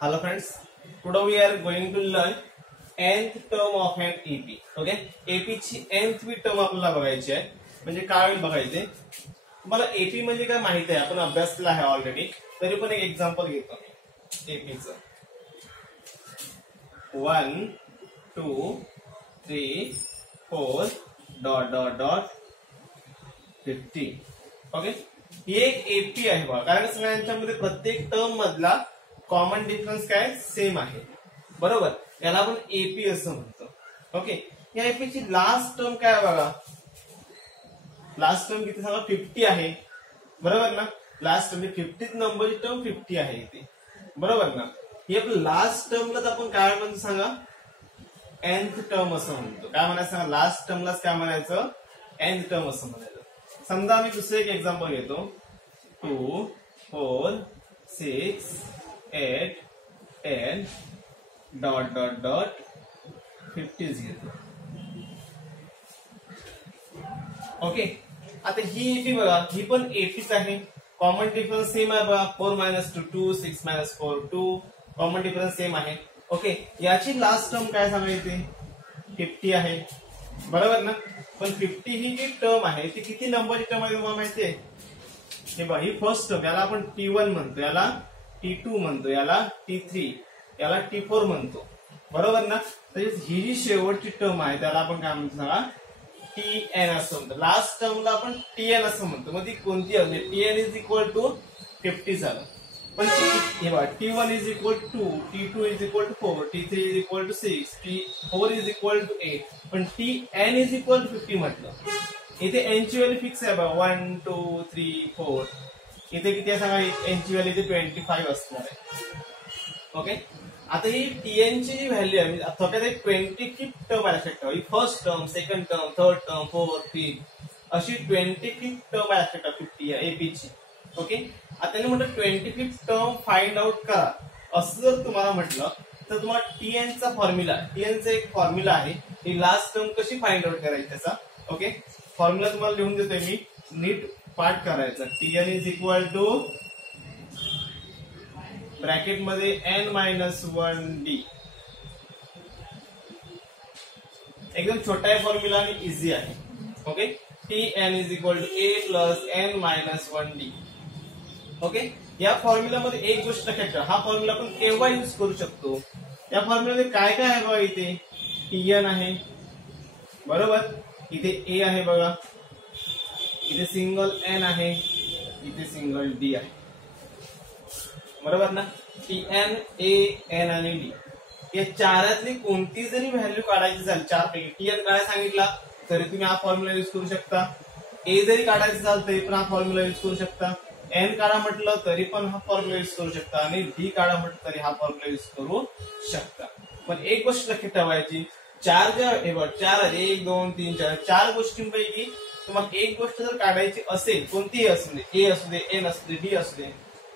Hello friends, today we are going to learn nth term of an AP. Okay, AP ची nth term आपल्याला बघायची आहे. म्हणजे काय बघायचे तुम्हाला AP म्हणजे काय माहिती आहे, आपण अभ्यास केला आहे ऑलरेडी. तरी पण एक एक्झाम्पल घेतो AP चं 1 2 3 4 डॉट डॉट डॉट 50. ओके, ही एक AP आहे बघा, कारण सगळ्यांच्यामध्ये प्रत्येक टर्म मधला कॉमन डिफरन्स काय सेम आहे, बरोबर. याला आपण AP असं म्हणतो. ओके, या AP ची लास्ट टर्म काय बघा, लास्ट टर्म किती सांगा 50 आहे, बरोबर ना. लास्ट टर्म 50th नंबरची टर्म 50 आहे इथे, बरोबर ना. ही आपली लास्ट टर्मलाच आपण काय म्हणतो सांगा, nth टर्म असं म्हणतो. काय म्हणायचं सांगा, लास्ट टर्मलाच काय म्हणायचं, nth टर्म असं म्हणायचं. समजा आम्ही दुसरे एक एक्झाम्पल घेतो 2 4 6 8 10 डॉट डॉट डॉट 50 घेतो. ओके, आता ही AP बघा, ही पण APच आहे. कॉमन डिफरन्स सेम आहे बघा, 4 - 2 2 6 - 4 2. कॉमन डिफरन्स सेम आहे. ओके, याची लास्ट टर्म काय सांगायची 50 आहे, बरोबर ना. पण 50 ही जी टर्म आहे ती किती नंबरची टर्म आहे तुम्हाला माहिती आहे. हे बघा, ही फर्स्ट टर्म, याला आपण T1 म्हणतो, याला T2 म्हणतो, याला T3, याला T4 म्हणतो, बरोबर ना. तसेच ही जी शेवटची टर्म आहे त्याला आपण काय म्हणतो सांगा, TN असं म्हणतो. लास्ट टर्मला आपण TN असं म्हणतो. मग ती कोणती आहे, TN इज इक्वल टू 50 झालं. पण हे बघा, T1 is equal to 2, T2 is equal to 4, T3 is equal to 6, T4 is equal to 8. पण TN इज इक्वल टू 50 म्हटलं. इथे n ची व्हॅल्यू फिक्स आहे बघा, 1 2 3 4. इथे किती आहे सांगा, n ची व्हॅल्यू इथे 25 असणार आहे. ओके, आता ही TN ची जी व्हॅल्यू आहे थोडक्यात एक 25th टर्म आहे लक्षात ठेवा. ही first term, second term, third term, fourth, fifth अशी 25th टर्म आहे लक्षात ठेवा 50 AP ची. ओके, आता त्यांनी म्हटलं 25th टर्म फाइंड आउट करा. असं जर तुम्हाला म्हटलं तर तुम्हाला TN चा TN एक फॉर्म्युला आहे. ही लास्ट टर्म कशी फाइंड आउट करायची त्याचा. ओके, फॉर्म्युला तुम्हाला लिहून देतोय मी, नीट पाठ करायचा. TN is equal to bracket मध्ये n-1d. एकदम छोटा आहे फॉर्म्युला आणि इझी आहे. Okay, TN is equal to a plus n-1d. Okay, या फॉर्म्युलामध्ये एक गोष्ट लक्षात ठेवा, हा फॉर्म्युला आपण केव्हा यूज करू शकतो. या फॉर्म्युलामध्ये काय काय आहे बघा, इथे TN आहे, बरोबर. इथे A आहे बघा, इथे सिंगल N आहे, इथे सिंगल D आहे, बरोबर ना. TN, A, N आणि D या चारातली कोणती जरी व्हॅल्यू काढायची झाली चारपैकी, TN काय सांगितला तरी तुम्ही हा फॉर्म्युला यूज करू शकता. A जरी काढायचं झालं तरी पण हा फॉर्म्युला यूज करू शकता. N काढा म्हटलं तरी पण हा फॉर्म्युला यूज करू शकता आणि D काढा म्हटलं तरी हा फॉर्म्युला यूज करू शकता. पण एक गोष्ट लक्षात ठेवायची, चार ज्या 1 2 3 4 चार गोष्टींपैकी तुम्हाला एक गोष्ट जर काढायची असेल, कोणतीही असू दे, A असू दे, N असू दे, D असू दे,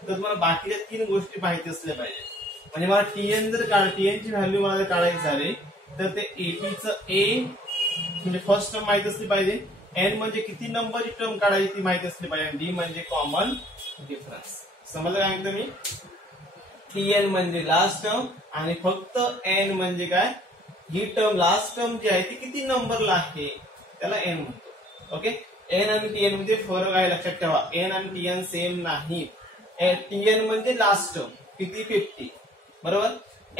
तर तुम्हाला बाकीच्या 3 गोष्टी माहिती असल्या पाहिजे. म्हणजे मला TN ची व्हॅल्यू मला जर काढायची झाली तर ते AP चं A म्हणजे फर्स्ट टर्म माहिती असली पाहिजे, N म्हणजे किती नंबरची टर्म काढायची ती माहिती असली पाहिजे, D म्हणजे कॉमन डिफरन्स. समजलं काय म्हणतो मी. TN म्हणजे लास्ट टर्म आणि फक्त N म्हणजे काय, ही टर्म लास्ट टर्म जी आहे ती किती नंबरला आहे त्याला N म्हणतो. ओके, N आणि TN मध्ये फरक आहे लक्षात ठेवा. N आणि TN सेम नाही. TN म्हणजे लास्ट टर्म किती 50, बरोबर.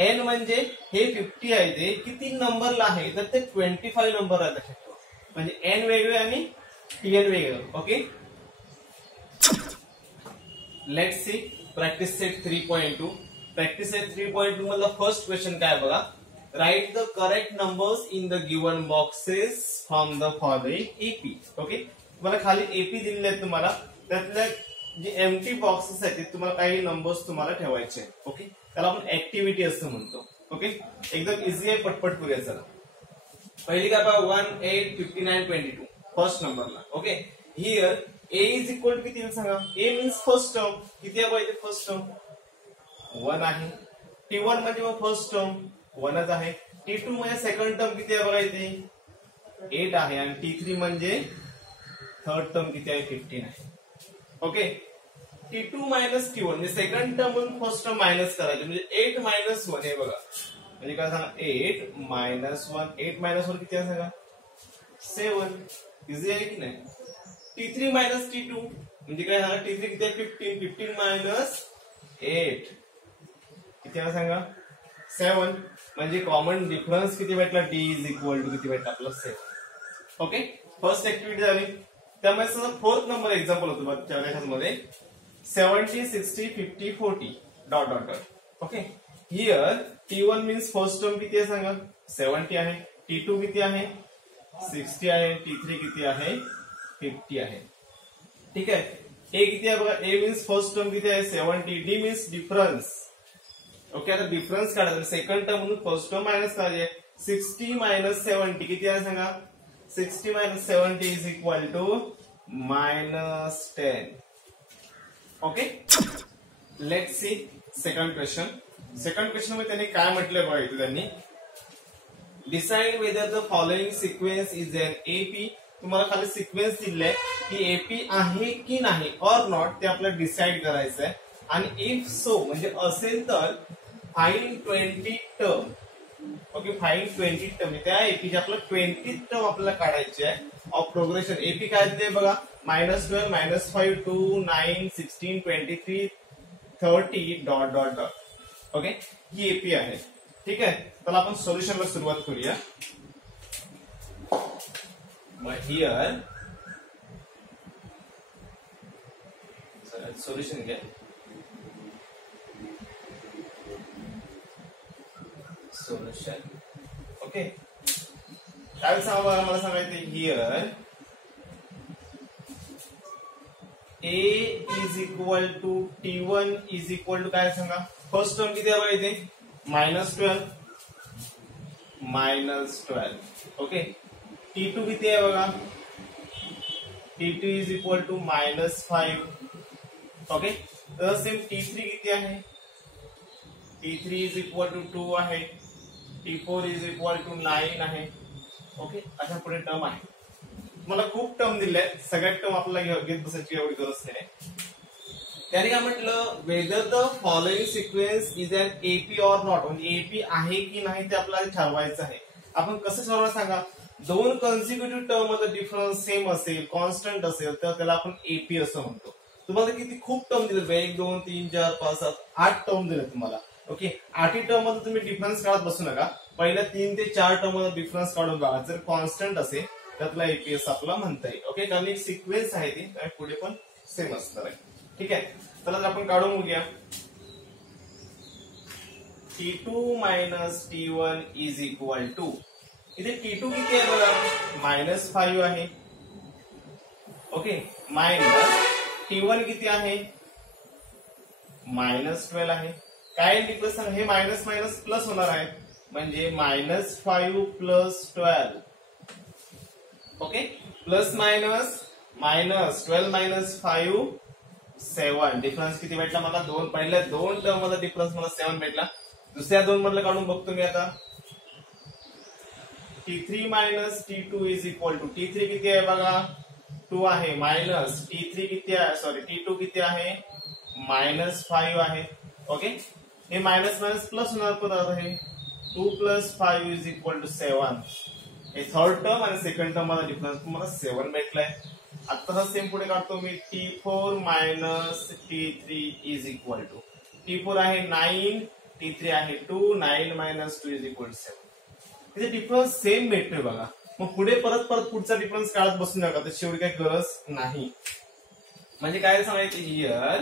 N म्हणजे हे 50 आहे ते किती नंबरला आहे तर ते 25 नंबरला लक्षात ठेवा. म्हणजे N वेगळे आणि TN वेगळं. Okay, let's C practice set 3.2. Practice set 3.2 मधला फर्स्ट क्वेश्चन काय बघा, write the correct numbers in the given boxes from the following AP. Okay, तुम्हाला खाली AP दिलेले आहेत, तुम्हाला त्यातल्या जे एम्प्टी बॉक्सेस आहेत ते तुम्हाला काही नंबर्स तुम्हाला ठेवायचे आहेत. ओके, त्याला आपण ऍक्टिव्हिटी असं म्हणतो. ओके, एकदम इझी आहे, पटपट करूया. चला, पहिली काय बघा, 1 8 59 22 फर्स्ट नंबरला. Okay, here A is equal to किती सांगा, A मीन्स फर्स्ट टर्म, किती आहे पाहिजे फर्स्ट टर्म 1 आहे. T1 म्हणजे मग फर्स्ट टर्म 1च आहे. T2 म्हणजे सेकंड टर्म किती आहे बघा, इथे 8 आहे. आणि T3 म्हणजे थर्ड टर्म किती आहे 15 आहे. ओके, T2 मायनस T1 म्हणजे सेकंड टर्म म्हणून फर्स्ट टर्म मायनस करायची म्हणजे 8 मायनस 1 हे बघा म्हणजे काय सांगा 8 मायनस 1 8 मायनस 1 किती आहे सांगा 7 इझी आहे की नाही. T3 मायनस T2 म्हणजे काय झालं T3 किती आहे 15 15 मायनस 8 किती आहे सांगा 7 म्हणजे कॉमन डिफरन्स किती भेटला D इज इक्वल टू किती भेटला आपला 7. ओके फर्स्ट ऍक्टिव्हिटी झाली. त्यामुळे फोर्थ नंबर एक्झाम्पल होतो मध्ये 70 60 50 40 dot dot dot. Okay here T1 means first term किती आहे सांगा 70 आहे. T2 किती आहे 60 आहे. T3 किती आहे 50 आहे. ठीक आहे. A किती आहे बघा A मीन्स फर्स्ट टर्म किती आहे 70. D means difference. ओके आता डिफरन्स काढायचा सेकंड टर्म म्हणून फर्स्ट टर्म मायनस करायचे 60 मायनस 70 किती आहे सांगा 60 minus 70 is equal to minus 10. Okay. Let's see second question. Second question मध्ये त्यांनी काय म्हटलंय बघा इथे त्यांनी decide whether the following sequence is an AP. तुम्हाला खाली सिक्वेन्स दिलाय की AP आहे की नाही और नॉट ते आपल्याला डिसाइड करायचं आहे आणि इफ सो म्हणजे असेल तर find 20 term. Okay find 20 term त्या एपीचे आपल्याला 20 टर्म आपल्याला काढायचे आहे ऑफ प्रोग्रेशन. एपी काय दिले बघा -12 -5 2 9 16 23 30 डॉट डॉट डॉट. ओके ही एपी आहे. ठीक आहे तर आपण सोल्युशनला सुरुवात करूया. मग हियर सोल्युशन घ्या. सोल्युशन ओके काय सांगा मला सांगायचं here A is equal to T1 is equal to काय सांगा फर्स्ट टर्म किती आहे बघा इथे -12 ओके. T2 किती आहे बघा T2 is equal to -5. Okay तर सेम T3 किती आहे T3 इज इक्वल टू 2 आहे. T4 इज इक्वल टू 9 आहे. ओके अशा पुढे टर्म आहे. मला खूप टर्म दिले सगळ्या टर्म आपल्याला घेत बसायची एवढी गरज नाही. त्याने काय म्हटलं whether the following sequence is an AP or not म्हणजे AP आहे की नाही ते आपल्याला ठरवायचं आहे. आपण कसं ठरवणार सांगा दोन कन्सिक्युटिव्ह टर्म मध्ये डिफरन्स सेम असेल कॉन्स्टंट असेल तर त्याला आपण AP असं म्हणतो. तुम्हाला किती खूप टर्म दिले 1 2 3 4 5 7 8 टर्म दिले तुम्हाला. ओके 8 टर्म मध्ये तुम्ही डिफरन्स काढत बसू नका. पहिल्या 3 ते 4 टर्म मध्ये डिफरन्स काढून बघा जर कॉन्स्टंट असेल तर त्याला एपीएस आपला म्हणता येईल. ओके कारण एक सिक्वेन्स आहे ती पुढे पण सेम असणार आहे. ठीक आहे चला तर आपण काढून बघूया. T2 minus T1 is equal to इथे T2 किती आहे बघा -5 आहे. ओके मायनस T1 किती आहे -12 आहे. काय डिफरन्स सांगा हे मायनस मायनस प्लस होणार आहे म्हणजे -5 plus 12. Okay plus minus -12 minus 5 7 difference किती भेटला मला दोन पहिल्या दोन टर्म मध्ये डिफरन्स मला 7 भेटला. दुसऱ्या दोन मधला काढून बघतो मी आता T3 minus T2 is equal to T3 किती आहे बघा 2 आहे मायनस T3 किती आहे सॉरी T2 किती आहे -5 आहे. ओके हे मायनस मायनस प्लस होणार परत आहे 2 + 5 इज इक्वल टू 7. हे थर्ड टर्म आणि सेकंड टर्म मध्ये डिफरन्स तुम्हाला 7 भेटलाय. आता हा सेम पुढे काढतो मी T4 minus T3 is equal to T4 आहे 9 T3 आहे 2 9 मायनस 2 इज इक्वल टू 7. इथे डिफरन्स सेम भेटतोय बघा. मग पुढे परत पुढचा डिफरन्स काढत बसू नका त्याची एवढी काही गरज नाही. म्हणजे काय सांगायचं here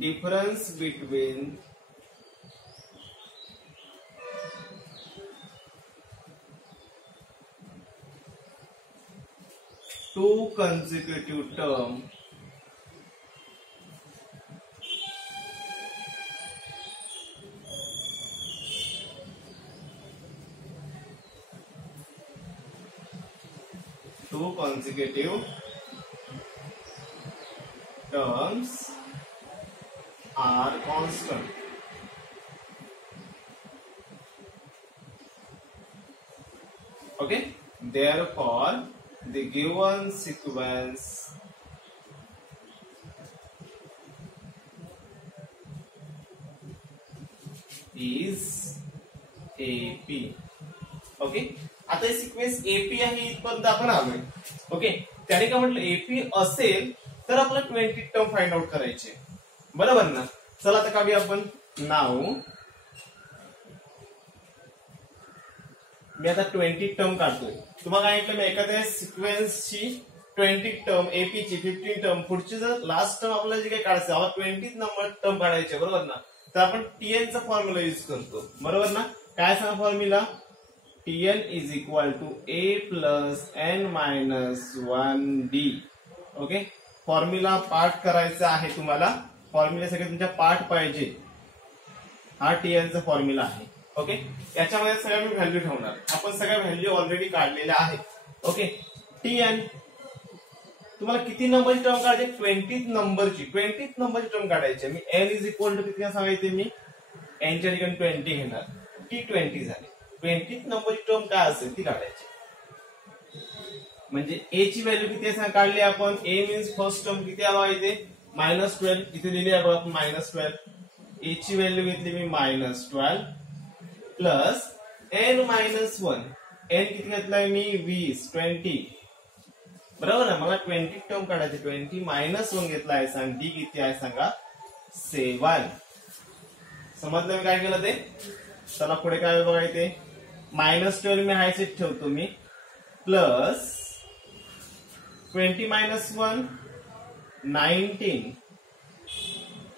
difference between two consecutive term terms are constant. Okay, therefore the given sequence is AP. Okay, आता हे सिक्वेन्स एपी आहे इथपर्यंत आपण आलोय. ओके, त्याने काय म्हटलं, एपी असेल तर आपल्याला 20 टर्म फाइंड आउट करायचे, बरोबर ना. चला आता काढूया आपण नाव. मी आता 20 टर्म काढतोय. तुम्हाला काय म्हटलं, मी एखाद्या सिक्वेन्सची 20 टर्म, एपी ची 15 टर्म, पुढची जर लास्ट टर्म आपल्याला जे काही काढायचं, आपण 20 नंबर टर्म काढायचे, बरोबर ना. तर आपण टीएन चा फॉर्म्युला युज करतो, बरोबर ना. काय सांगा formula, TN is equal to A plus N minus 1 D. Okay, formula पाठ करायचा आहे तुम्हाला, फॉर्म्युला सगळे तुमच्या पाठ पाहिजे. हा टीएन चा फॉर्म्युला आहे. ओके, याच्यामध्ये सगळ्या मी व्हॅल्यू ठेवणार. आपण सगळ्या व्हॅल्यू ऑलरेडी काढलेल्या आहेत. ओके, टीएन तुम्हाला किती नंबरची टर्म काढायची, 20 नंबरची टर्म काढायची. मी एन इज इक्वल टू किती सांगायचे, मी एनच्या ठिकाणी 20 घेणार, टी 20 झाली. 20 नंबरची टर्म काय असेल ती काढायची. म्हणजे ए ची व्हॅल्यू किती आहे काढली आपण. ए मीन्स फर्स्ट टर्म किती आला इथे, -12. इथे लिहिली आहे आपण -12. ए ची व्हॅल्यू घेतली मी -12 प्लस एन -1. एन किती घेतलाय मी 20. बरोबर ना. मला 20 टर्म काढायचे. 20 -1 घेतला आहे सांग. डी किती आहे सांगा, 7. समजलं मी काय केलं ते. चला पुढे काय बघा, इथे -12 मी हायसेट ठेवतो मी, प्लस 20 -1 19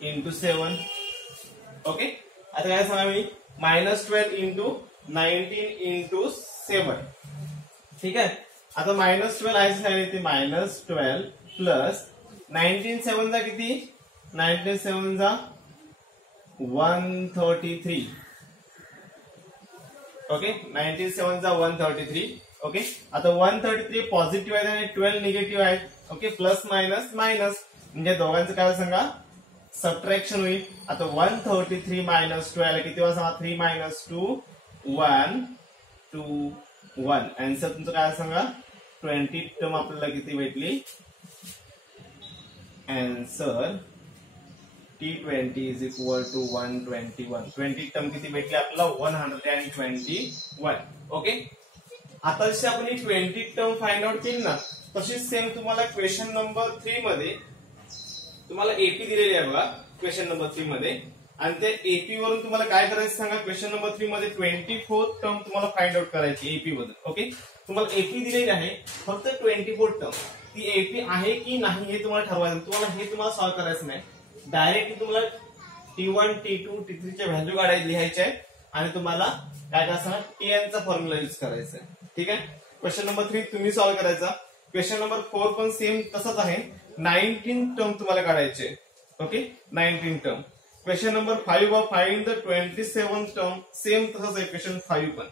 इंटू 7. ओके, आता काय सांगा मी, -12 इंटू 19 इंटू 7. ठीक आहे. आता -12 आहे सांगितले, -12 प्लस 19 7 चा किती, 19 7 चा 133. ओके, 19 7 चा 133. ओके, आता 133 पॉझिटिव्ह आहे आणि 12 निगेटिव्ह आहे. ओके, प्लस मायनस मायनस म्हणजे दोघांचं काय सांगा, सबट्रॅक्शन होईल. आता 133 - 12 किती वाजता, 3 - 2 1 2 1. आन्सर तुमचं काय सांगा, 20 टर्म आपल्याला किती भेटली. Answer T20 is equal to 121. 20 term किती भेटली आपल्याला, 121. ओके, आता जशी आपण ही 20 टर्म फाइंड आउट केली ना, तशीच सेम तुम्हाला क्वेश्चन नंबर 3 मध्ये तुम्हाला एपी दिलेली आहे बघा, क्वेश्चन नंबर 3 मध्ये. आणि त्या एपी वरून तुम्हाला काय करायचं सांगा, क्वेश्चन नंबर 3 मध्ये 24 टर्म तुम्हाला फाइंड आउट करायची एपी मधून. ओके, तुम्हाला एपी दिलेली आहे, फक्त 24 टर्म. ती एपी आहे की नाही हे तुम्हाला ठरवायचं. तुम्हाला सॉल्व्ह करायचं नाही, डायरेक्ट तुम्हाला T1 T2 T3 च्या व्हॅल्यू काढायला लिहायच्या आहे आणि तुम्हाला काय करायचं, टीएन चा फॉर्म्युला युज करायचा आहे. ठीक आहे. क्वेश्चन नंबर 3 तुम्ही सॉल्व्ह करायचा. क्वेश्चन नंबर 4 पण सेम तसंच आहे, 19 टर्म तुम्हाला काढायचे. Okay, 19 term. Question number 5 find the 27 term, same तसंच आहे क्वेश्चन 5 पण.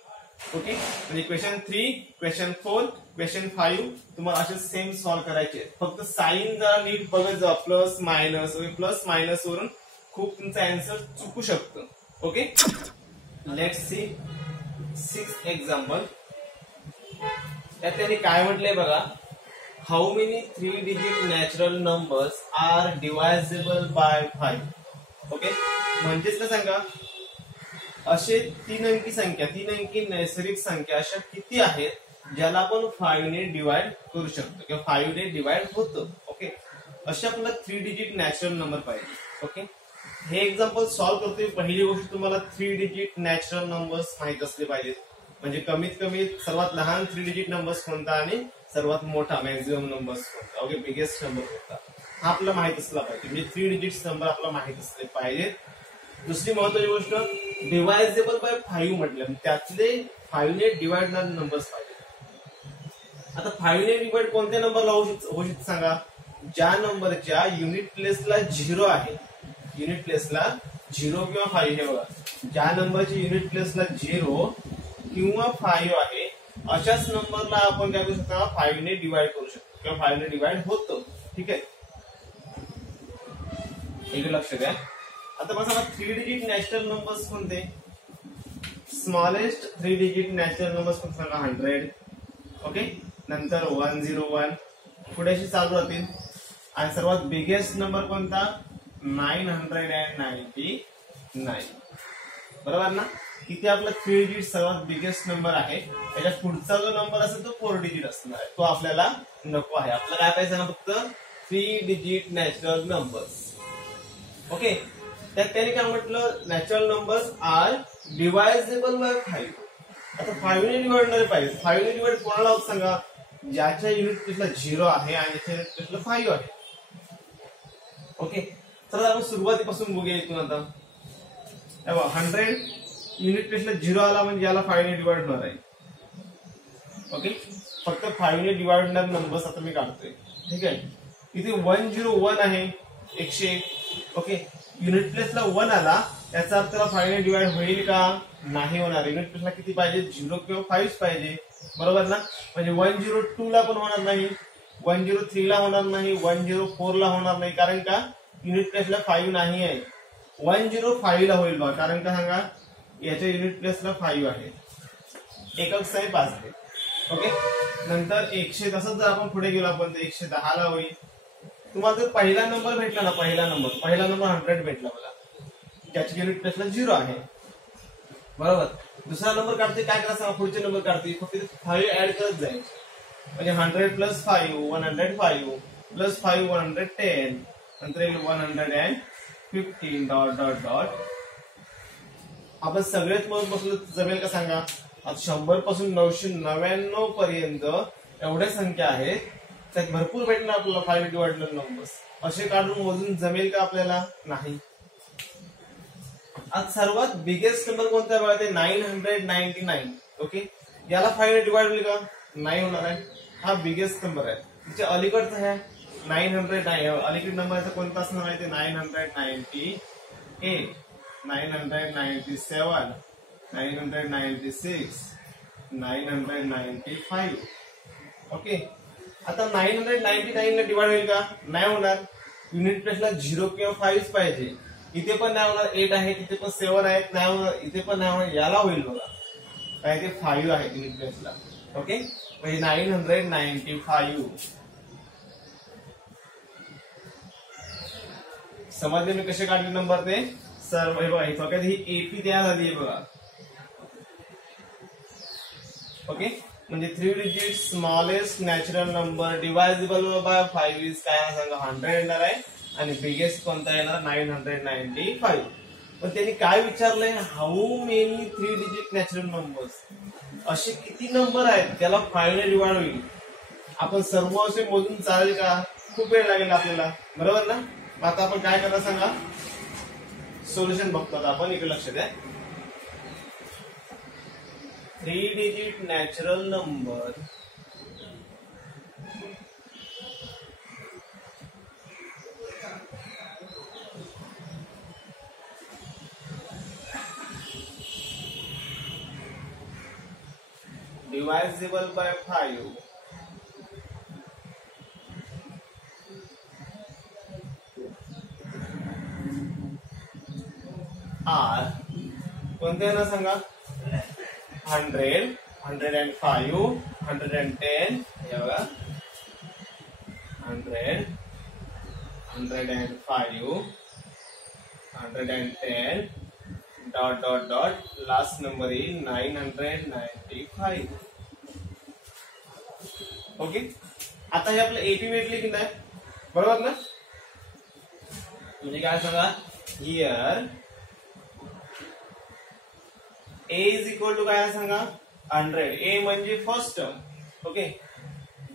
ओके, म्हणजे क्वेश्चन 3, क्वेश्चन 4, क्वेश्चन 5 तुम्हाला असे सेम सॉल्व्ह करायचे. फक्त साइन जरा नीट बघत जा, प्लस मायनस. प्लस मायनस वरून खूप तुमचा आन्सर चुकू शकतो. Okay, let's see 6th example. त्यात त्यांनी काय म्हटलंय बघा, how many 3 digit natural numbers are divisible by 5. Okay, म्हणजेच काय सांगा, असे 3 अंकी संख्या, 3 अंकी नैसर्गिक संख्या अशा किती आहेत ज्याला आपण 5 ने डिवाइड करू शकतो किंवा 5 ने डिवाइड होतो. ओके, अशा आपल्याला 3 डिजिट नॅचरल नंबर पाहिजे. ओके, हे एक्झाम्पल सॉल्व्ह करतोय. पहिली गोष्ट तुम्हाला 3 डिजिट नॅचरल नंबर्स माहित असले पाहिजेत. म्हणजे कमीत कमी सर्वात लहान 3 डिजिट नंबर्स कोणता आणि सर्वात मोठा मॅक्झिमम नंबर्स कोणता, ओके, बिगेस्ट नंबर कोणता, हा आपल्याला माहित असला पाहिजे. म्हणजे 3 डिजिट नंबर आपल्याला माहित असले पाहिजेत. दुसरी महत्वाची गोष्ट, डिवायजेबल बाय 5 म्हटलं, त्यातले 5 ने डिवाइड नंबर्स पाहिजे. आता 5 ने डिवाइड कोणत्या नंबरला होऊ शकतो सांगा, ज्या नंबरच्या युनिट प्लेसला 0 आहे. युनिट प्लेसला 0 किंवा 5 हे बघा, ज्या नंबरची युनिट प्लेसला 0 किंवा 5 आहे अशाच नंबरला आपण काय करू शकतो, 5 ने डिवाइड करू शकतो किंवा 5 ने डिवाइड होतो. ठीक आहे, एक लक्ष द्या. आता बघा 3 डिजिट नॅचरल नंबर्स कोणते, स्मॉलेस्ट 3 डिजिट नॅचरल नंबर्स कोणते सांगा, 100. ओके, नंतर 101 पुढे अशी चालू राहतील. आणि सर्वात बिगेस्ट नंबर कोणता, 999. बरोबर ना. इथे आपला 3 डिजिट सर्वात बिगेस्ट नंबर आहे. याच्या पुढचा जो नंबर असेल तो 4 डिजिट असणार आहे, तो आपल्याला नको आहे. आपल्याला काय पाहिजे ना, फक्त 3 डिजिट नॅचरल नंबर्स. ओके, त्यात त्याने काय म्हटलं, natural numbers are divisible by 5. आता 5 ने डिवाइड होणारे पाहिजे. 5 ने डिवाइड कोणाला होत सांगा, ज्याच्या युनिट प्लेसला 0 आहे आणि ज्याच्या युनिट प्लेसला 5 आहे. ओके, तर आपण सुरुवातीपासून बघूया इथून. आता 100 युनिट प्लेसला 0 आला म्हणजे याला 5 ने डिवाइड होणार आहे. ओके, फक्त 5 ने डिवाइड होणार नंबर्स आता मी काढतोय. ठीक आहे, इथे 101 आहे, 101. ओके, युनिट प्लेसला 1 आला, याचा अर्थ 5 ने डिवाइड होईल का, नाही होणार. युनिट प्लेसला किती पाहिजे, 0 किंवा 5 पाहिजे. बरोबर ना. म्हणजे 102 ला पण होणार नाही, 103 ला होणार नाही, 104 ला होणार नाही. कारण का, युनिट प्लेसला 5 नाही आहे. 105 ला होईल बघा, कारण का सांगा, याच्या युनिट प्लेसला 5 आहे. एकक स्थानी 5 आहे. ओके, नंतर 100, तसंच जर आपण पुढे गेलो आपण 110 ला होईल. तुम्हाला जर पहिला नंबर भेटला ना, पहिला नंबर 100 भेटला मला, ज्याच्या युनिट प्लेसला 0 आहे. बरोबर. दुसरा नंबर काढते, काय करायचं, पुढचे नंबर काढते, फक्त 5 ऍड करत जाईल. म्हणजे 100 प्लस 5 105 प्लस 5 110, नंतर 115 डॉट डॉट डॉट. आपण सगळेच म्हणत बसलो जमेल का सांगा. आता 100 पासून 999 पर्यंत एवढ्या संख्या आहेत, त्यात भरपूर भेटणार आपल्याला 5 डिवाइडेड नंबर्स. असे काढून मोजून जमेल का आपल्याला, नाही. आज सर्वात बिगेस्ट नंबर कोणता आहे बघा, ते 999. ओके, याला 5 ने डिवाइड होईल का, नाही होणार आहे. हा बिगेस्ट नंबर आहे. तिच्या अलीकडचा आहे 909. अलीकडे नंबर कोणता असणार आहे, ते 998, 997, 996, 995. ओके, आता 999 ला डिवाइड होईल का, नाही होणार. युनिट प्लेसला 0 किंवा 5 पाहिजे. इथे पण नाही होणार, 8 आहे, तिथे पण 7 आहेत, नाही होणार, इथे पण नाही होणार. याला होईल बघा, काय ते 5 आहे युनिट प्लेसला. ओके, म्हणजे 995. समजले मी कसे काढले नंबर ते सर. बघा फक्त ही एपी तयार झाली आहे बघा. ओके, म्हणजे 3 digit smallest natural number divisible by 5 is काय सांगा, 100 येणार आहे. आणि बिगेस्ट कोणता येणार, 995. पण त्यांनी काय विचारलंय, how many 3 digit natural numbers, असे किती नंबर आहेत त्याला 5 ने डिवाइड होईल. आपण सर्व असे मोजून चालेल का, खूप वेळ लागेल आपल्याला. बरोबर ना. आता आपण काय करणार सांगा, सोल्युशन बघतो आपण. इकडे लक्ष द्या. 3 digit natural number divisible by 5 are कोणते ना सांगा, 100, 105, 110, हे बघा 100, 105, 110 dot dot dot. Last number येईल 995. ओके, आता हे आपलं एपी भेटले की नाही, बरोबर ना. म्हणजे काय सांगा, here A is equal to काय सांगा, 100. ए म्हणजे फर्स्ट टर्म. ओके,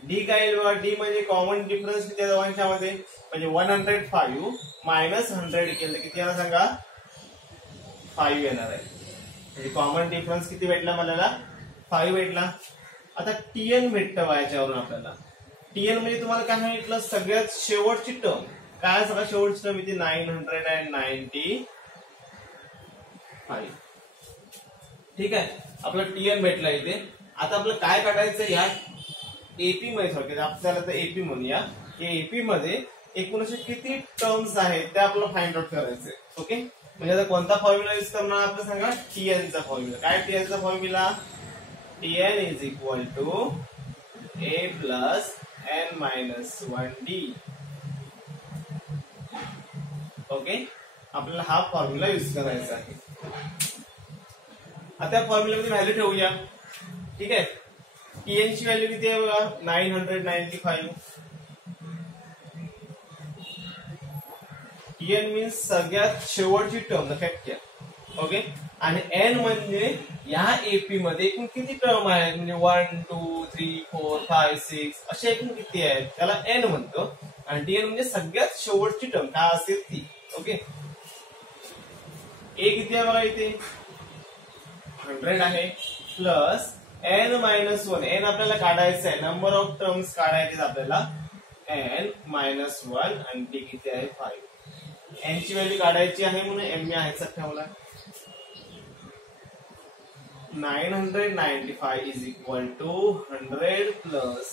डी काय येईल बघा, डी म्हणजे कॉमन डिफरन्स त्या दोघांच्या मध्ये. म्हणजे 105 मायनस 100 केलं किती येणार सांगा, 5 येणार आहे. म्हणजे कॉमन डिफरन्स किती भेटला मला, 5 भेटला. आता टीएन भेटतं याच्यावरून आपल्याला. टीएन म्हणजे तुम्हाला काय सांगितलं, सगळ्यात शेवटची टर्म. काय सगळ्यात शेवटची टर्म इथे 995. ठीक आहे, आपला टीएन भेटला इथे. आता आपलं काय काढायचं, या एपी मध्ये थोडक्यात आपल्याला तर एपी म्हणूया. या एपी मध्ये एकूण असे किती टर्म्स आहेत ते आपल्याला फाइंड आउट करायचे. ओके, म्हणजे आता कोणता फॉर्म्युला यूज करणार आपलं सांगा, टीएनचा फॉर्म्युला. काय टीएनचा formula, TN is equal to A plus N minus 1डी. ओके, आपल्याला हा फॉर्म्युला यूज करायचा आहे. आता या फॉर्म्युलामध्ये व्हॅल्यू ठेवूया. ठीक आहे. टीएन ची व्हॅल्यू किती आहे बघा 995. टीएन मीन्स सगळ्यात शेवटची टर्म लक्षात घ्या. ओके. आणि एन म्हणजे या एपी मध्ये एकूण किती टर्म आहेत म्हणजे 1 2 3 4 5 6 असे एकूण किती आहेत त्याला एन म्हणतो. आणि टीएन म्हणजे सगळ्यात शेवटची टर्म काय असेल ती. ओके. ए किती आहे बघा इथे 100 आहे प्लस एन मायनस 1. एन आपल्याला काढायचं आहे नंबर ऑफ टर्म्स काढायचे आपल्याला एन मायनस 1 आणि टी किती आहे 5. एन ची व्हॅल्यू काढायची आहे म्हणून एम मी आहे ठेवला. 995 is equal to 100 plus.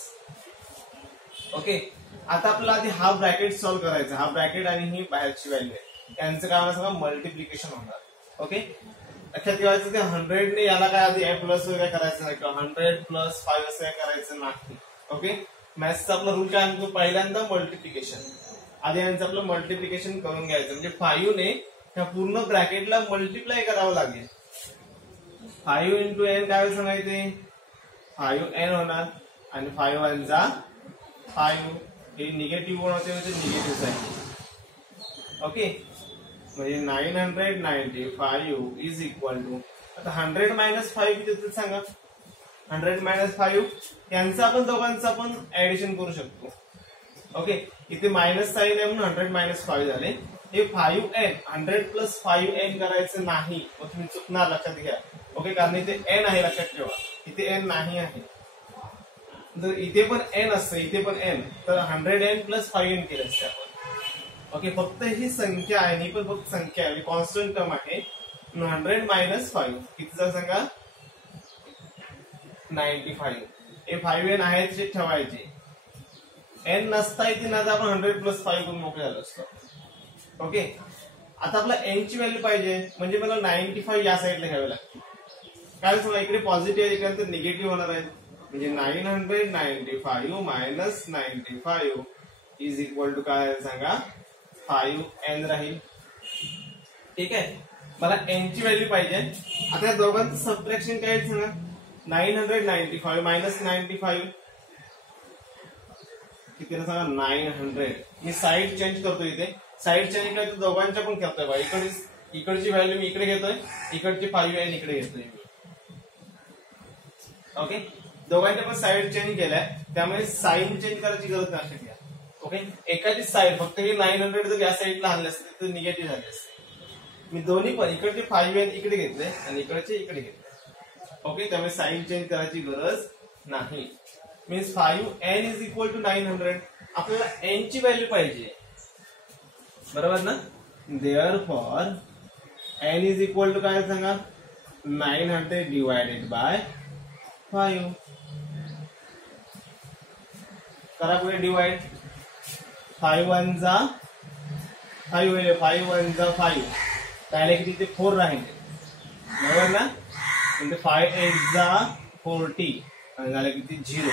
Okay. आता आपल्याला आधी हा ब्रॅकेट सॉल्व्ह करायचा. हा ब्रॅकेट आणि ही बाहेरची व्हॅल्यू आहे त्यांचं काय होणार सांगा मल्टिप्लिकेशन होणार. ओके. लक्षात ठेवायचं की 100 ने याला काय आधी प्लस वगैरे करायचं नाही किंवा 100 प्लस 5 असं काय करायचं नाही. ओके. मॅथ्सचा आपला रूल काय म्हणतो पहिल्यांदा मल्टिप्लिकेशन. आधी यांचं आपलं मल्टिप्लिकेशन करून घ्यायचं म्हणजे 5 ने त्या पूर्ण ब्रॅकेटला मल्टिप्लाय करावं लागेल. 5 इंटू एन काय सांगायचे 5n होणार आणि 5 1 जा 5. हे निगेटिव्ह होते म्हणजे निगेटिव्ह साईन. ओके. म्हणजे 995 इज इक्वल टू आता 100 मायनस 5 किती होतं सांगा. 100 मायनस 5 यांचं आपण दोघांचं आपण ऍडिशन करू शकतो. ओके. इथे मायनस साईन आहे म्हणून 100 मायनस 5 झाले. हे 5n 100 प्लस 5n करायचं नाही मग तुम्ही चुकणार लक्षात घ्या. ओके. कारण इथे एन आहे लक्षात ठेवा. इथे एन नाही आहे. जर इथे पण एन असतं इथे पण एन तर 100n प्लस 5n केलं असतं आपण. ओके. फक्त ही संख्या आहे ही पण फक्त संख्या आहे कॉन्स्टंट टर्म आहे. 100 मायनस 5 कितीचा सांगा 95. हे 5n आहे तसे ठेवायचे. एन नसता इथे ना आपण 100 प्लस 5 करून मोकळे झालो असतो. ओके. आता आपला एन ची व्हॅल्यू पाहिजे म्हणजे मला 95 या साईडला घ्यावे लागते. काय सांगा इकडे पॉझिटिव्ह आहे इकडे निगेटिव्ह होणार आहे म्हणजे 995 मायनस 95 इज इक्वल टू काय सांगा 5n राहील. ठीक आहे. मला एन ची व्हॅल्यू पाहिजे. आता या दोघांचं सबट्रॅक्शन काय सांगा 995 मायनस 95 किती सांगा 900. मी साईड चेंज करतो इथे. साईड चेंज काय दोघांच्या पण करतोय बघा. इकडची व्हॅल्यू मी इकडे घेतोय इकडची 5n इकडे घेतोय मी. ओके. दोघांच्या पण साईड चेंज केल्या त्यामुळे साईन चेंज करायची गरज नाही. ओके. एकाची साईड फक्त हे 900 जर या साईडला आणले असते तर निगेटिव्ह झाले असते. मी दोन्ही पण इकडचे 5n इकडे घेतले आणि इकडचे इकडे घेतले. ओके. त्यामुळे साईन चेंज करायची गरज नाही. Means 5n is equal to 900. आपल्याला n ची व्हॅल्यू पाहिजे बरोबर ना. Therefore n is equal to काय सांगा 900 डिवायडेड बाय 5. करा पुढे डिवाइड. 5 1 जा 5 होईल 5 1 जा 5 त्याला किती ते 4 राहिले बरोबर ना. म्हणजे 5 8 जा 40 आणि झालं किती 0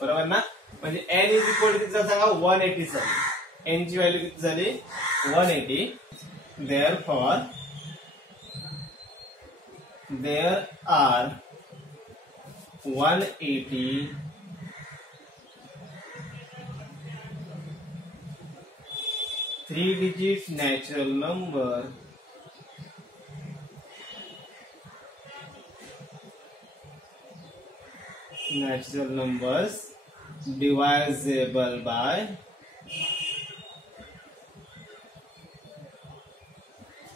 बरोबर ना. म्हणजे n इज इक्वल टू किती सांगा 180 झाली. n ची व्हॅल्यू किती झाली 180. Therefore there are 180 3-digit natural numbers divisible by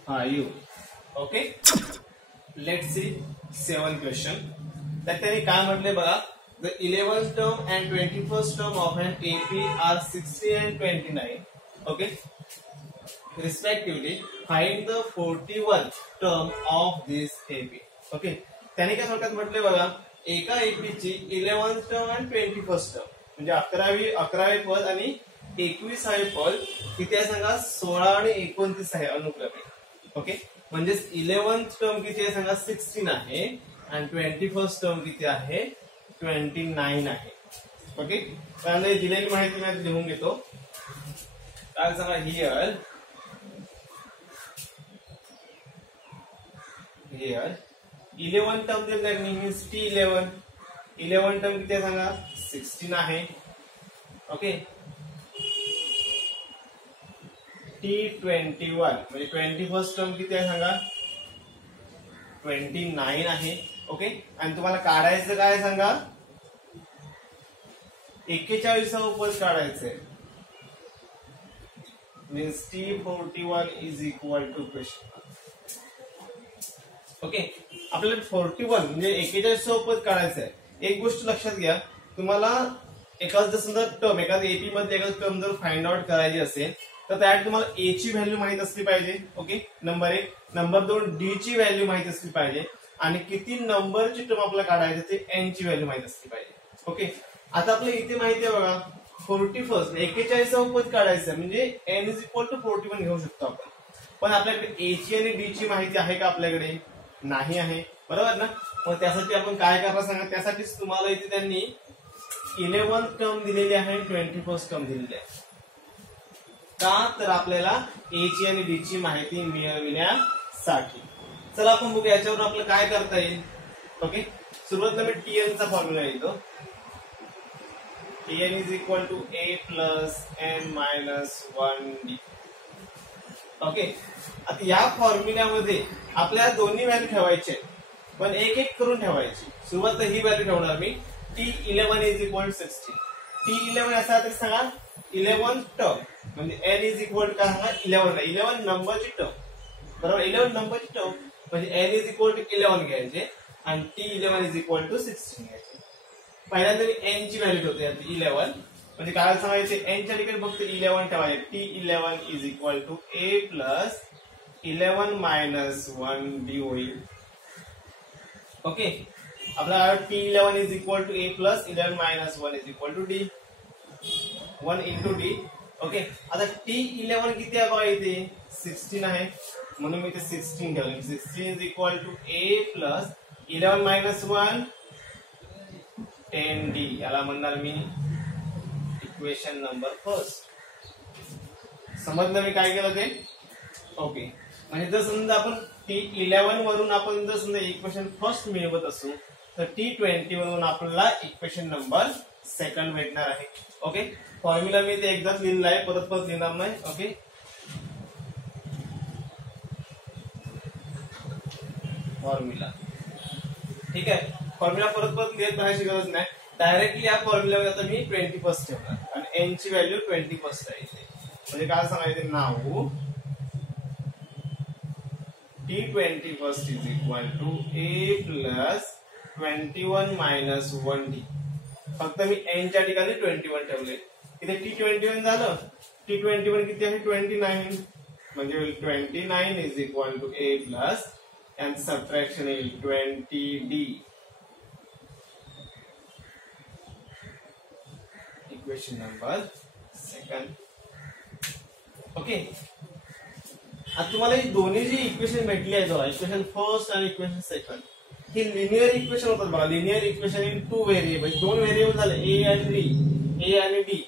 5. Okay. Let's see 7th question. तर त्यांनी काय म्हटले बघा the 11th term and 21st term of an AP are 60 and 29. Okay. Respectively find the 41th term of this AP. Okay. त्याने काय थोडक्यात म्हटले बघा एका एपीची 11th term and 21st term म्हणजे 11वे पद आणि 21वे पद किती आहे सांगा 16 आणि 29 आहे अनुक्रमे. ओके. म्हणजे 11th टर्म किती आहे सांगा 16 आहे आणि 21st टर्म किती आहे 29 आहे. ओके. त्यानंतर दिलेली माहिती मी लिहून घेतो. काय सांगा here 11 टर्म दिले दॅट मीन्स T11. 11 टर्म किती आहे सांगा 16 आहे. ओके. T21 म्हणजे 21st टर्म किती आहे सांगा 29 आहे. ओके. आणि तुम्हाला काढायचं काय सांगा 41वा पद काढायचंय. Means T41 is equal to question. Okay. आपल्याला 41 म्हणजे 41वा पद काढायचं आहे. एक गोष्ट लक्षात घ्या, तुम्हाला एखादं समजा टर्म एखाद्या एपी मध्ये एखादं टर्म जर फाइंड आउट करायची असेल तर त्यात तुम्हाला ए ची व्हॅल्यू माहित असली पाहिजे. ओके. नंबर 1. नंबर 2 डी ची व्हॅल्यू माहित असली पाहिजे आणि किती नंबरची टर्म आपल्याला काढायची ते एन ची व्हॅल्यू माहित असली पाहिजे. ओके. आता आपल्याला इथे माहिती आहे बघा 41 41वा पद काढायचं म्हणजे एन इज इक्वल टू 41 घेऊ शकतो आपण. पण आपल्याकडे ए ची आणि डी ची माहिती आहे का आपल्याकडे नाही आहे. बरोबर ना. मग त्यासाठी आपण काय करणार सांगा. त्यासाठीच तुम्हाला इथे त्यांनी 11 टर्म दिलेली आहे 21st टर्म दिलेली आहे. का तर आपल्याला ए ची आणि डी ची माहिती मिळविण्यासाठी. चला आपण बघूया याच्यावर आपल्याला काय करता येईल. ओके. सुरुवातीला मी टीएन चा फॉर्म्युला येतो. TN is equal to A plus N minus 1 D. Okay. आता या फॉर्म्युल्यामध्ये आपल्याला दोन्ही व्हॅल्यू ठेवायचे पण एक एक करून ठेवायची. सुरुवातीला ही व्हॅल्यू ठेवणार मी T11 इज इक्वल 16. T11 असा तरी सांगा 11 टर्म म्हणजे n इज इक्वल काय सांगा 11 नंबरची टर्म. बरोबर. 11 नंबरची टर्म म्हणजे n इज इक्वल टू 11 घ्यायचे आणि T11 इज इक्वल टू 16 घ्यायचे. पहिल्यांदा मी n ची व्हॅल्यू ठेवतो 11 म्हणजे काय सांगायचे n च्या ठिकाणी फक्त 11 ठेवायचे. T11 is equal to a plus 11 minus 1 D होईल. ओके. आपला T11 is equal to a plus 11 minus 1 is equal to d 1 into d. Okay. आता T11 किती आहे बघा इथे 16 आहे म्हणून मी ते 16 ठेवले. 16 is equal to a plus 11 minus 1 10d. याला म्हणणार मी इक्वेशन नंबर फर्स्ट. समजलं मी काय केलं ते. ओके. म्हणजे जर समजा आपण T11 वरून आपण जर समजा इक्वेशन फर्स्ट मिळवत असू तर T20 वरून आपल्याला इक्वेशन नंबर सेकंड भेटणार आहे. ओके. फॉर्म्युला मी ते एकदाच लिहिलेला आहे परत लिहिणार नाही. ओके. फॉर्म्युला ठीक आहे. फॉर्म्युला परत लिहित राहायची गरज नाही. डायरेक्टली या फॉर्म्युल्यामध्ये आता मी 21 ठेवणार आणि एन ची व्हॅल्यू 21 आहे इथे. म्हणजे काय सांगायचं नाव T21 is equal to a plus 21 minus 1d. फक्त मी n च्या ठिकाणी 21 ठेवले. इथे T21 झालं. T21 किती आहे 29 म्हणजे 29 is equal to a plus and subtraction is 20d. Equation number second. Okay. आता तुम्हाला ही दोन्ही जी इक्वेशन भेटली आहे बघा इक्वेशन फर्स्ट आणि इक्वेशन सेकंड ही लिनियर इक्वेशन होतात बघा. Linear equation in 2 variable. 2 variable झाले ए आणि डी.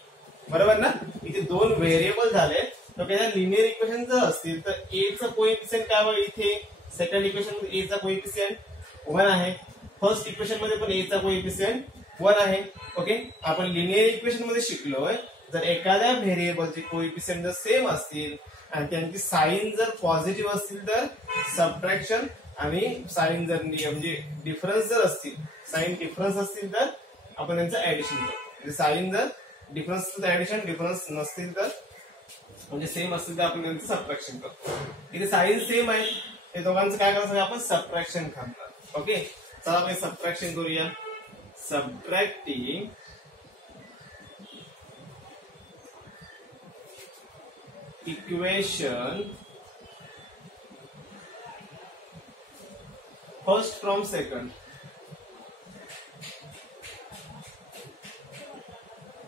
बरोबर ना. इथे 2 व्हेरिएबल झाले तर त्या लिनियर इक्वेशन जर असतील तर ए चा कोएफिशियंट काय बघा इथे सेकंड इक्वेशन मध्ये ए चा कोएफिशियंट 1 आहे. फर्स्ट इक्वेशन मध्ये पण ए चा कोएफिशियंट 1 आहे. ओके. आपण लिनियर इक्वेशन मध्ये शिकलोय जर एखाद्या व्हेरिएबलचे कोएफिशियंट जर सेम असतील आणि त्यांची साइन जर पॉझिटिव्ह असतील तर सबट्रॅक्शन आणि साइन जर म्हणजे डिफरन्स जर असतील साइन डिफरन्स असतील तर आपण त्यांचं ऍडिशन करतो. म्हणजे साइन जर डिफरन्स असतील तर ऍडिशन डिफरन्स नसतील तर म्हणजे सेम असतील तर आपण त्यांचं सबट्रॅक्शन करतो. इथे साइन सेम आहे ते दोघांचं काय करायचं आपण सबट्रॅक्शन करणार. ओके. चला आपण सबट्रॅक्शन करूया. Subtracting equation first from second.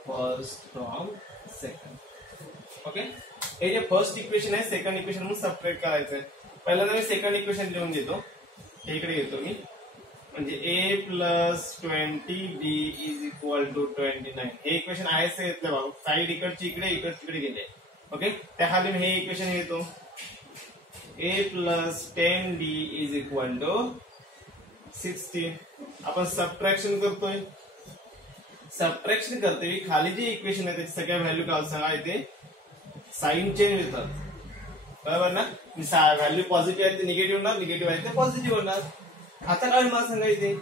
First from second. Okay. हे जे फर्स्ट इक्वेशन आहे सेकंड इक्वेशन म्हणून सबट्रॅक्ट करायचं आहे. पहिल्यांदा मी सेकंड इक्वेशन लिहून देतो. इकडे येतो मी म्हणजे a plus 20d is equal to 29. हे इक्वेशन आहेच घेतलं बाबा. साईड इकडची इकडे तिकडे गेले. ओके. त्याखाली मी हे इक्वेशन घेतो a plus 10d is equal to 16. आपण सबट्रॅक्शन करतोय, खाली जे इक्वेशन आहे त्याची सगळ्या व्हॅल्यू काय सांगा, इथे साइन चेंज होतात, बरोबर ना. व्हॅल्यू पॉझिटिव्ह आहे ते निगेटिव्ह होणार, निगेटिव्ह आहे ते पॉझिटिव्ह होणार. आता काय मला सांगा, इथे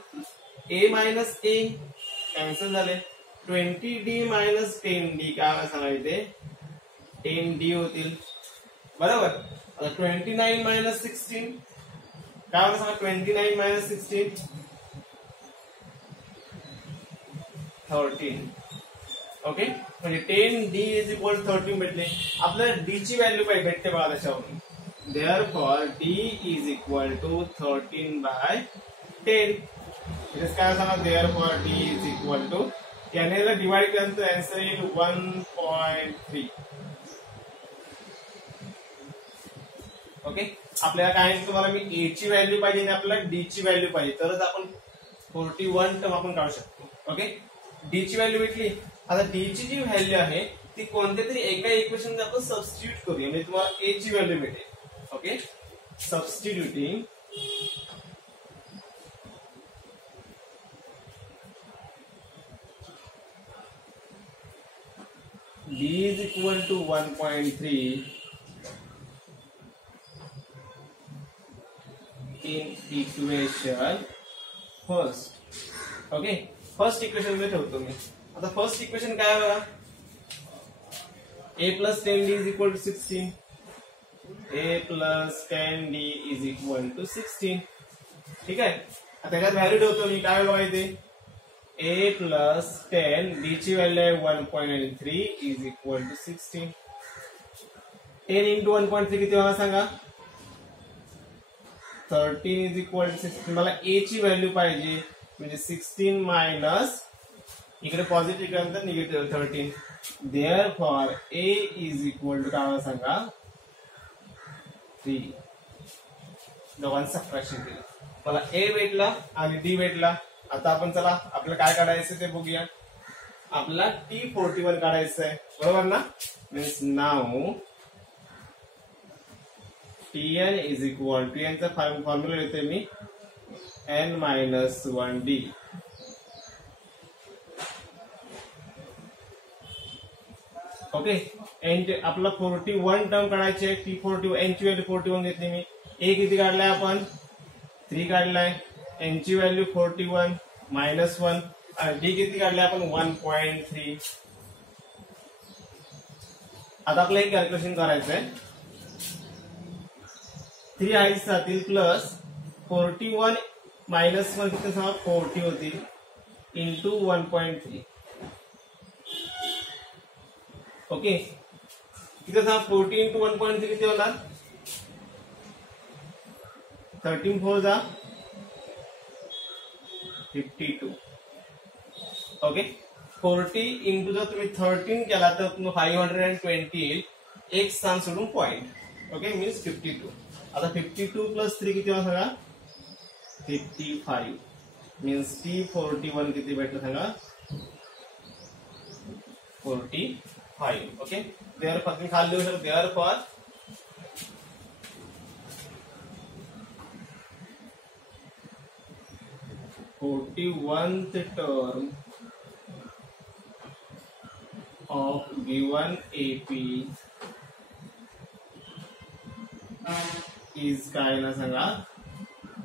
a मायनस a कॅन्सल झाले, 20d मायनस 10d काय सांगा, इथे 10d होतील, बरोबर. आता 29 मायनस 16 काय होतं सांगा, 29 मायनस 16 13. ओके, म्हणजे 10d इज इक्वल 13 भेटले. आपल्याला d ची व्हॅल्यू काय भेटते बघा त्याच्यावरून. Therefore d is equal to 13/10. काय सांगा, therefore d is equal to, याने डिवाइड केल्यानंतर आन्सर येईल 1.3. ओके, आपल्याला काय तुम्हाला मी a ची व्हॅल्यू पाहिजे आणि आपल्याला d ची व्हॅल्यू पाहिजे, तरच आपण 41 टर्म आपण काढू शकतो. ओके, d ची व्हॅल्यू भेटली. आता d ची जी व्हॅल्यू आहे ती कोणत्या तरी एका इक्वेशन मध्ये आपण सबस्टिट्यूट करूया, म्हणजे तुम्हाला a ची व्हॅल्यू भेटेल. Okay, substituting d is equal to 1.3 in equation first. Okay, first equation मध्ये ठेवतो मी. आता फर्स्ट इक्वेशन काय आहे बघा, a plus 10d is equal to 16. a plus 10d is equal to 16. ठीक आहे, आता त्याच्यात व्हॅल्यू ठेवतो मी. काय बघा इथे a plus 10, d ची व्हॅल्यू आहे 1.3 is equal to 16. 10 into 1.3 किती होणार सांगा, 13 is equal to 16. मला a ची व्हॅल्यू पाहिजे, म्हणजे 16 मायनस इकडे पॉझिटिव्ह केल्यानंतर negative 13. Therefore a is equal to काय सांगा, 3. दोघांचं सबट्रॅक्शन केलं, मला a भेटला आणि d भेटला. आता आपण चला आपल्याला काय काढायचं ते बघूया. आपल्याला T41 काढायचं आहे, बरोबर ना. मीन्स नाव Tn इज इक्वल टू, यांचा फॉर्म्युला लिहितोय मी, n मायनस 1d. ओके, आपला 41 टर्म काढायचे. T41 n ची व्हॅल्यू 41 घेतली मी. a किती काढलाय आपण, 3 काढलाय. n ची व्हॅल्यू 41 मायनस 1 आणि d किती काढले आपण 1.3. आता आपल्याला एक कॅल्क्युलेशन करायचं आहे. 3 आईस जातील प्लस 41 मायनस 1 किती सांगा, 40 होतील इंटू 1.3. ओके, किती सांगा, 40 इंटू 1.3 किती होणार, 13 4 जा 52. ओके, 40 इंटू जर तुम्ही 13 केला तर 520 येईल, एक स्थान सोडून पॉइंट. Okay, means 52. आता 52 प्लस 3 किती होणार सांगा, 55. मीन्स T41 किती भेटलं सांगा, 45. ओके, देअरफॉर तुम्ही खाली देऊ शकता, therefore term of given AP is काय ना सांगा,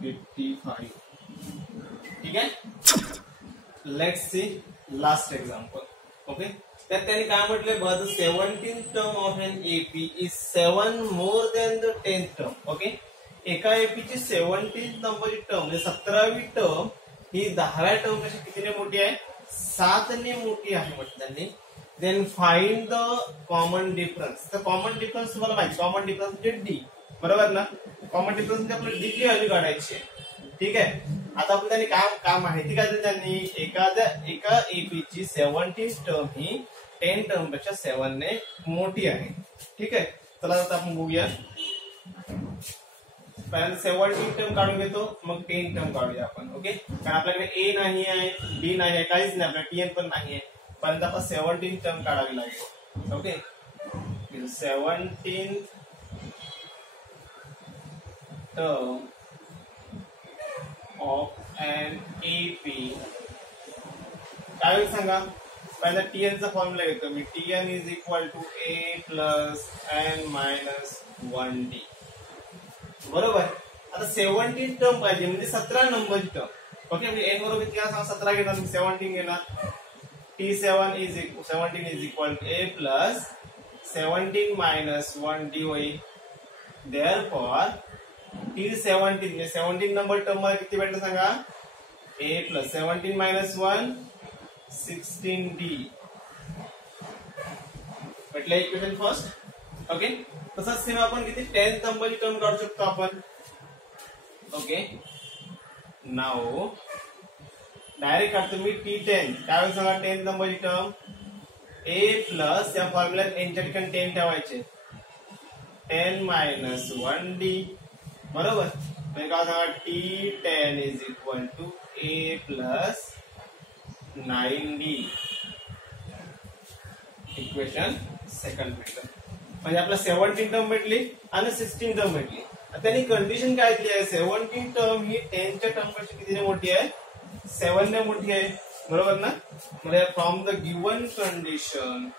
55. ठीक आहे, let's see last example. Okay, त्यात त्यांनी काय म्हटलंय, बघा, the 17th term of an AP is 7 more than the 10th term. Okay, एका एपीची 17th नंबरची टर्म म्हणजे 17वी टर्म ही 10व्या टर्म पेक्षा कितीने मोठी आहे, 7ने मोठी आहे म्हटलं त्यांनी. Then find the common difference. तर कॉमन डिफरन्स तुम्हाला माहिती, कॉमन डिफरन्स म्हणजे डी, बरोबर ना. कॉमन डिफरन्स म्हणजे आपल्याला डी ची व्हॅल्यू काढायची आहे. ठीक आहे, आता आपण त्यांनी काय माहिती काय, त्यांनी एका एपीची 17th टर्म ही 10 टर्म पेक्षा 7 ने मोठी आहे. ठीक आहे, चला आता आपण बघूया. पहिल्यांदा 17 टर्म काढून घेतो, मग 10 टर्म काढूया आपण. ओके, कारण आपल्याकडे ए नाही आहे, डी नाही आहे, काहीच नाही, आपल्याला टीएन पण नाही आहे. पहिल्यांदा आपण 17 टर्म काढावी लागेल. Okay, 17 term of an A P काय होईल सांगा. पहिला टीएन चा फॉर्म्युला घेतो मी. Tn is equal to A plus N minus 1d. बरोबर. आता 17 टर्म पाहिजे म्हणजे 17 नंबरची टर्म. ओके म्हणजे एन बरोबर किती असणार 17 घेणार मी 17 घेणार. T7 is 17 is equal to a plus 17 minus 1d होईल. Therefore T17 म्हणजे 17 नंबर टर्म मध्ये किती भेटलं सांगा. a plus 17 minus 1 16d म्हटलं इक्वेशन फर्स्ट. ओके तसंच सेम आपण किती 10 नंबरची टर्म काढू शकतो आपण. ओके नाउ डायरेक्ट काढतो मी T10 काय होईल सांगा. 10 नंबरची टर्म a प्लस या फॉर्म्युल्यात एनच्या ठिकाणी 10 ठेवायचे. 10 मायनस 1d बरोबर. म्हणजे काय सांगा T10 is equal to a plus 9d. Equation second भेटलं. म्हणजे आपला 17 टर्म भेटली आणि 16 टर्म भेटली. त्यांनी कंडिशन काय दिली आहे. 17 टर्म ही 10 च्या टर्म पेक्षा किती मोठी आहे 7 ने मोठी आहे. बरोबर ना. म्हणजे फ्रॉम द गिवन कंडिशन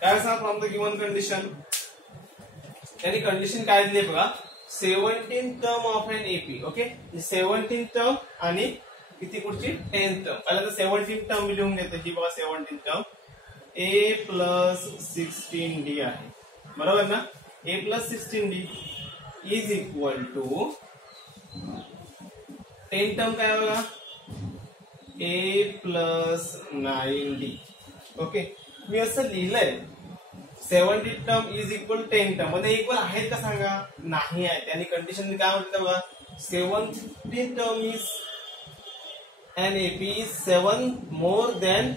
काय सांगा. फ्रॉम द गिवन कंडिशन त्यांनी कंडिशन काय दिली बघा. 17 term of an AP. Okay 17 term आणि किती पुढची 10 टर्म. पहिल्यांदा 17 टर्म लिहून घेतो. ही बघा 17 टर्म a प्लस 16d आहे. बरोबर ना. a plus 16d is equal to 10 term काय बघा a प्लस 9d. ओके मी असं लिहिलंय 17 टर्म इज इक्वल 10 टर्म मध्ये इक्वल आहेत का सांगा. नाही आहे. त्यांनी कंडिशन काय म्हटलं बघा. 17 term is an AP is 7 more than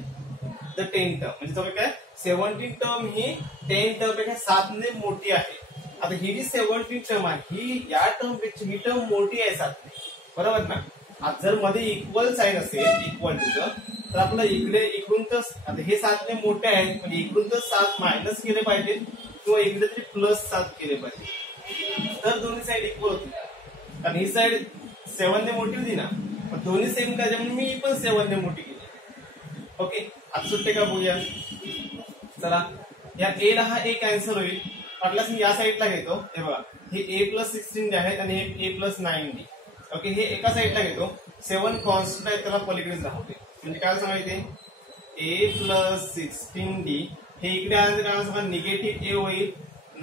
the 10 term. म्हणजे तो काय 17 टर्म ही 10 टर्म पेक्षा 7 ने मोठी आहे. आता ही जी 17 टर्म आहे ही या टर्म पेक्षा ही टर्म मोठी आहे 7 ने. बरोबर ना. आता जर मध्ये इक्वल साइन असेल इक्वल टू तर आपलं इकडे इकडून तर आता हे 7 ने मोठे आहेत म्हणजे इकडून तर 7 मायनस केले पाहिजे किंवा इकडे तरी प्लस 7 केले पाहिजे तर दोन्ही साइड इक्वल होतील. कारण ही साइड 7 ने मोठी होती ना. दोन्ही सेम का म्हणून मी पण 7 ने मोठी केली. ओके आता सुट्टे का बघूया. चला या a ला हा a कॅन्सल होईल. वाटल्यास मी या साइडला घेतो. हे बघा हे a प्लस 16 आहेत आणि हे a प्लस 9d. ओके हे एका साइडला घेतो. 7 कॉन्स्टंट आहे त्याला पलीकडेच राहते. म्हणजे काय सांगायचे a प्लस 16d हे इकडे आल्यानंतर काय सांगा निगेटिव्ह a होईल.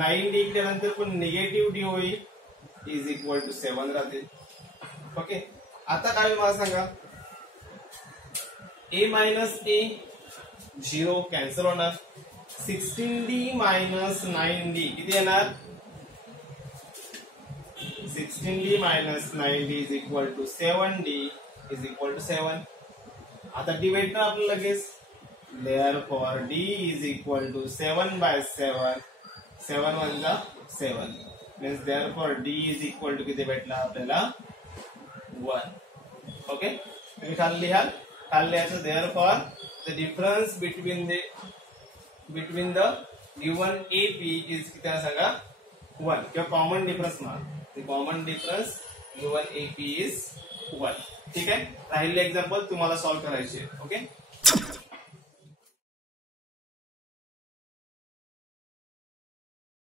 9d इकडे आल्यानंतर पण निगेटिव्ह d होईल इज इक्वल टू 7 राहते. ओके आता काय मला सांगा a मायनस a 0 कॅन्सल होणार. 16d मायनस 9d किती येणार 16d minus 9d is equal to 7d is equal to 7. आता डी भेटणार आपल्याला लगेच. Therefore d is equal to 7 by 7. 7 1 जा 7 means therefore d is equal to किती भेटला आपल्याला 1. ओके तुम्ही खाली लिहाल. खाली लिहायचं therefore the difference between the given AP is किती सांगा 1 किंवा कॉमन डिफरन्स म्हणा. The common difference given AP is 1. ठीक आहे. राहिले एक्झाम्पल तुम्हाला सॉल्व्ह करायचे. ओके